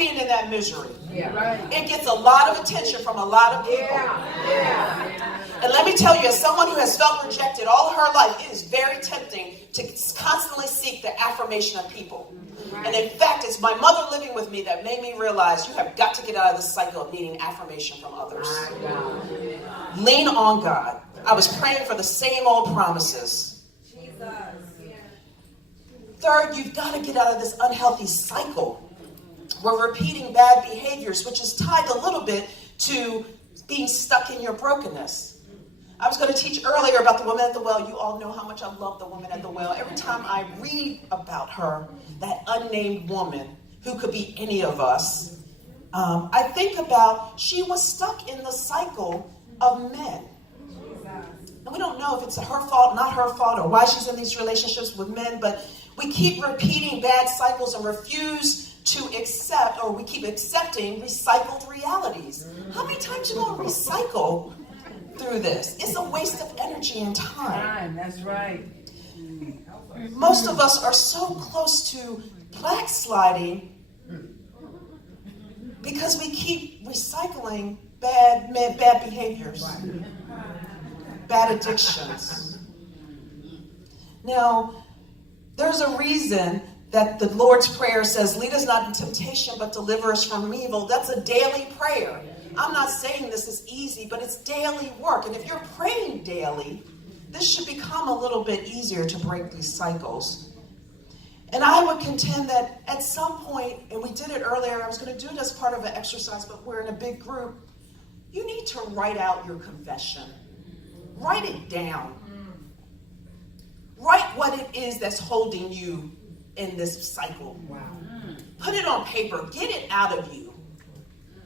being in that misery. Yeah. Right. It gets a lot of attention from a lot of people. And let me tell you, as someone who has felt rejected all of her life, it is very tempting to constantly seek the affirmation of people. And in fact, it's my mother living with me that made me realize you have got to get out of this cycle of needing affirmation from others. Lean on God. I was praying for the same old promises. Third, you've got to get out of this unhealthy cycle. We're repeating bad behaviors, which is tied a little bit to being stuck in your brokenness. I was going to teach earlier about the woman at the well. You all know how much I love the woman at the well. Every time I read about her, that unnamed woman, who could be any of us, I think about she was stuck in the cycle of men. And we don't know if it's her fault, not her fault, or why she's in these relationships with men, but we keep repeating bad cycles and refuse to accept, or we keep accepting recycled realities. How many times are you going to recycle through this? It's a waste of energy and time. That's right. Most of us are so close to backsliding because we keep recycling bad behaviors, bad addictions. Now, there's a reason that the Lord's Prayer says, lead us not in temptation, but deliver us from evil. That's a daily prayer. I'm not saying this is easy, but it's daily work. And if you're praying daily, this should become a little bit easier to break these cycles. And I would contend that at some point, and we did it earlier, I was going to do it as part of an exercise, but we're in a big group, you need to write out your confession. Write it down. Write what it is that's holding you in this cycle. Wow. Put it on paper. Get it out of you.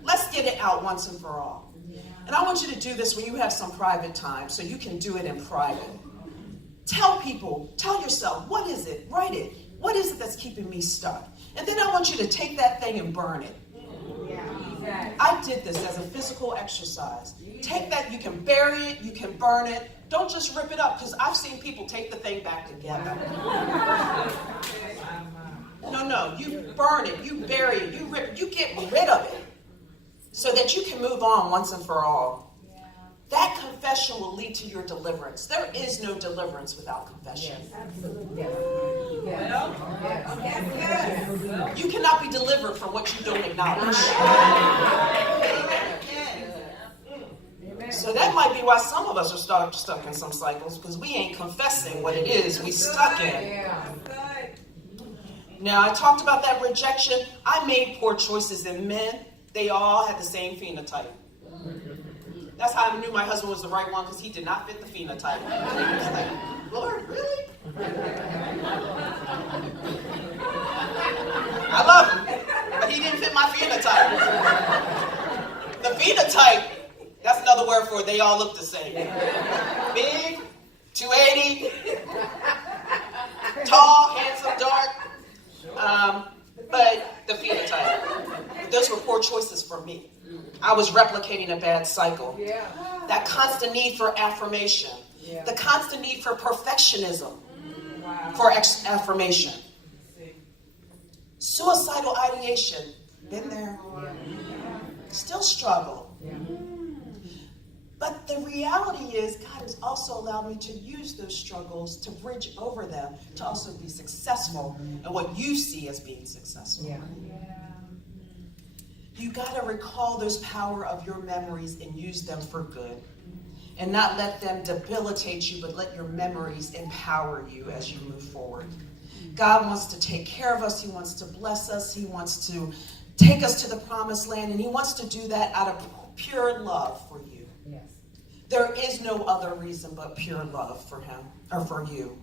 Let's get it out once and for all. And I want you to do this when you have some private time, so you can do it in private. Tell people, tell yourself, what is it? Write it. What is it that's keeping me stuck? And then I want you to take that thing and burn it. I did this as a physical exercise. Take that, you can bury it, you can burn it. Don't just rip it up, because I've seen people take the thing back together. No, you burn it, you bury it, you rip, you get rid of it so that you can move on once and for all. That confession will lead to your deliverance. There is no deliverance without confession. You cannot be delivered from what you don't acknowledge. So that might be why some of us are stuck in some cycles, because we ain't confessing what it is we stuck in. Now, I talked about that rejection. I made poor choices in men. They all had the same phenotype. That's how I knew my husband was the right one, because he did not fit the phenotype. I was like, Lord, really? I love him, but he didn't fit my phenotype. The phenotype, that's another word for it. They all look the same. Big, 280, tall, handsome, dark. But the phenotype. Those were poor choices for me. I was replicating a bad cycle. That constant need for affirmation. The constant need for perfectionism. For affirmation. Suicidal ideation. Been there. Still struggle. But the reality is, God has also allowed me to use those struggles to bridge over them, to also be successful in what you see as being successful. You got to recall those power of your memories and use them for good. And not let them debilitate you, but let your memories empower you as you move forward. God wants to take care of us. He wants to bless us. He wants to take us to the promised land. And he wants to do that out of pure love for you. There is no other reason but pure love for him, or for you.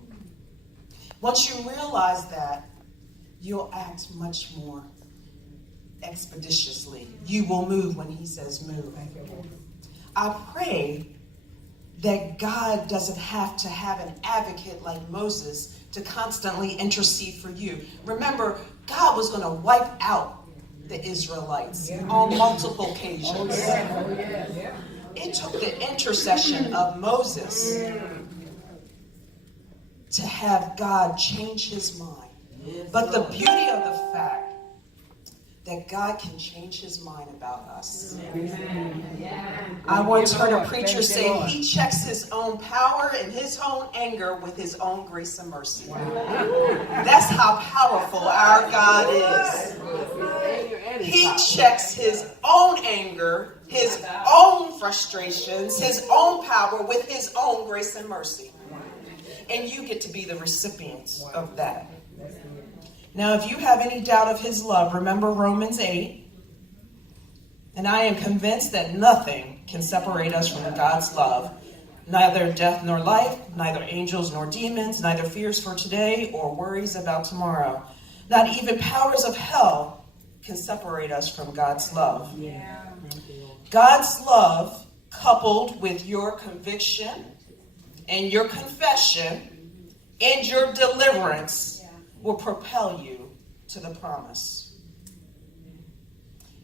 Once you realize that, you'll act much more expeditiously. You will move when he says move. I pray that God doesn't have to have an advocate like Moses to constantly intercede for you. Remember, God was going to wipe out the Israelites on multiple occasions. It took the intercession of Moses to have God change his mind. But the beauty of the fact that God can change his mind about us. I once heard a preacher say he checks his own power and his own anger with his own grace and mercy. That's how powerful our God is. He checks his own anger, his own frustrations, his own power with his own grace and mercy. And you get to be the recipient of that. Now, if you have any doubt of his love, remember Romans 8. And I am convinced that nothing can separate us from God's love. Neither death nor life, neither angels nor demons, neither fears for today or worries about tomorrow. Not even powers of hell can separate us from God's love. God's love, coupled with your conviction and your confession and your deliverance, will propel you to the promise.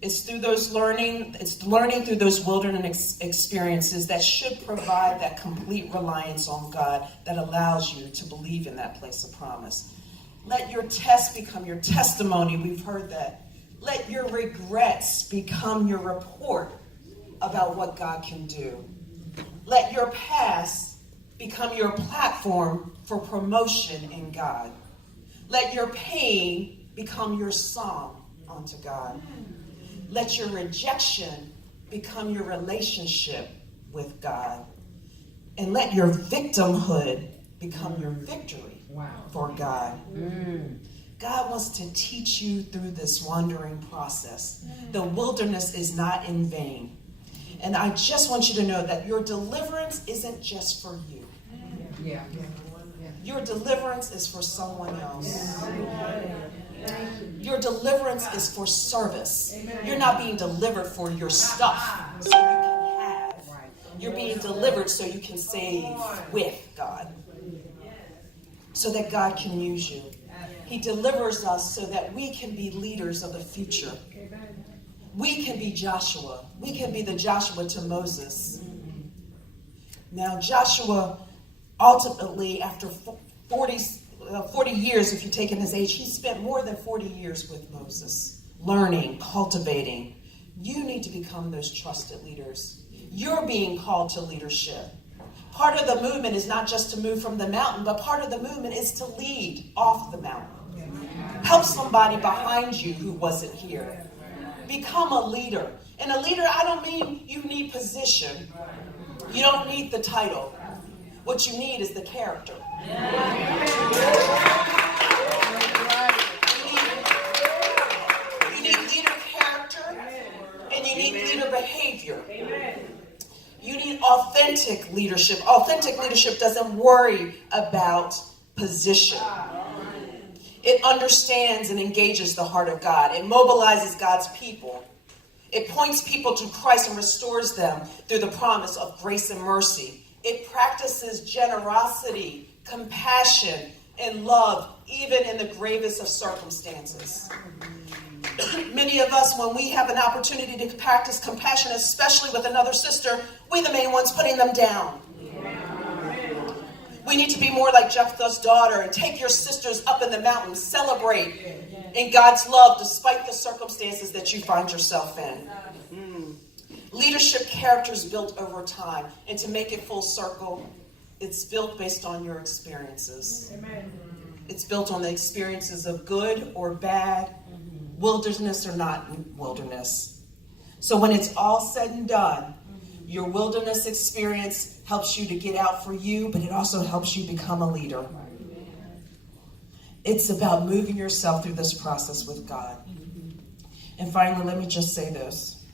It's through those learning through those wilderness experiences that should provide that complete reliance on God that allows you to believe in that place of promise. Let your test become your testimony. We've heard that. Let your regrets become your report about what God can do. Let your past become your platform for promotion in God. Let your pain become your song unto God. Let your rejection become your relationship with God. And let your victimhood become your victory for God. God wants to teach you through this wandering process. The wilderness is not in vain. And I just want you to know that your deliverance isn't just for you. Your deliverance is for someone else. Your deliverance is for service. You're not being delivered for your stuff so you can have. You're being delivered so you can save with God. So that God can use you. He delivers us so that we can be leaders of the future. We can be Joshua. We can be the Joshua to Moses. Now Joshua, ultimately, after 40 years, if you take in his age, he spent more than 40 years with Moses, learning, cultivating. You need to become those trusted leaders. You're being called to leadership. Part of the movement is not just to move from the mountain, but part of the movement is to lead off the mountain. Help somebody behind you who wasn't here. Become a leader. And a leader, I don't mean you need position. You don't need the title. What you need is the character. You need leader character, and you need leader behavior. You need authentic leadership. Authentic leadership doesn't worry about position. It understands and engages the heart of God. It mobilizes God's people. It points people to Christ and restores them through the promise of grace and mercy. It practices generosity, compassion, and love, even in the gravest of circumstances. Many of us, when we have an opportunity to practice compassion, especially with another sister, we're the main ones putting them down. We need to be more like Jephthah's daughter and take your sisters up in the mountains, celebrate in God's love despite the circumstances that you find yourself in. Leadership character is built over time, and to make it full circle, it's built based on your experiences. It's built on the experiences of good or bad, wilderness or not wilderness. So when it's all said and done, your wilderness experience helps you to get out for you, but it also helps you become a leader. It's about moving yourself through this process with God. And finally, let me just say this.